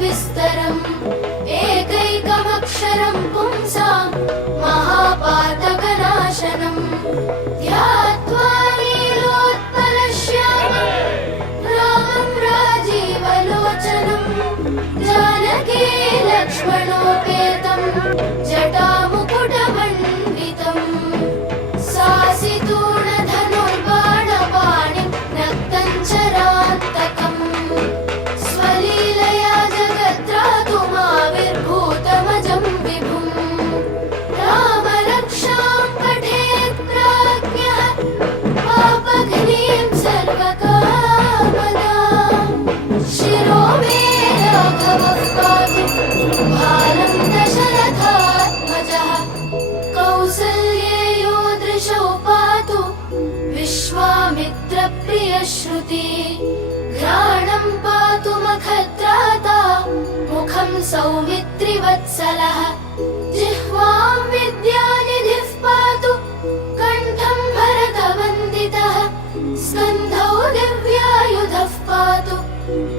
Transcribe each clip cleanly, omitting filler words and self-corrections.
विस्तरम् एकैकमक्षरं पुंसां महापातकनाशनम् ध्यात्वा नीलोत्पलश्यामं रामं राजीवलोचनम् जानकी लक्ष्मणोपेतं जटामुकुटमण्डितम् सासितूर्णधनुर्बाणपाणिं नक्तञ्चरान्तकम् स्वलीलया जगद्रातुमाविर्भूतमजं विभुम् रामरक्षां पठेत् प्राज्ञः पापघ्नीं सर्वकामदाम् शिरो मे राघवः पातु बालं दशरथात्मजः कौसल्येयो दृशौ पातु विश्वामित्रप्रियश्रुति घ्राणं पातु मखत्राता मुखं सौमित्रिवत्सलः जिह्वां विद्यानिधिः पातु कण्ठं भरतवन्दितः स्कन्धौ दिव्यायुधः पातु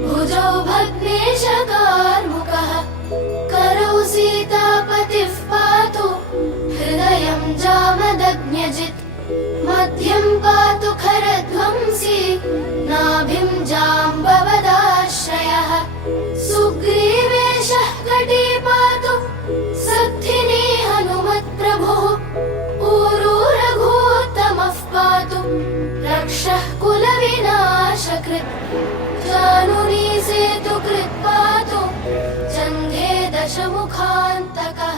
भुजौ भग्नेशकार्मुकः करौ सीतापतिः पातु हृदयं जामदग्न्यजित् मध्यं पातु खरध्वंसी नाभिं जाम्बवदाश्रयः सुग्रीवेशः कटी पातु सत्थिनी हनुमत्प्रभुः ऊरू रघूत्तमः पातु रक्षः कुलविनाशकृत् जानुनी सेतुकृत् पातु जङ्घे दशमुखान्तकः।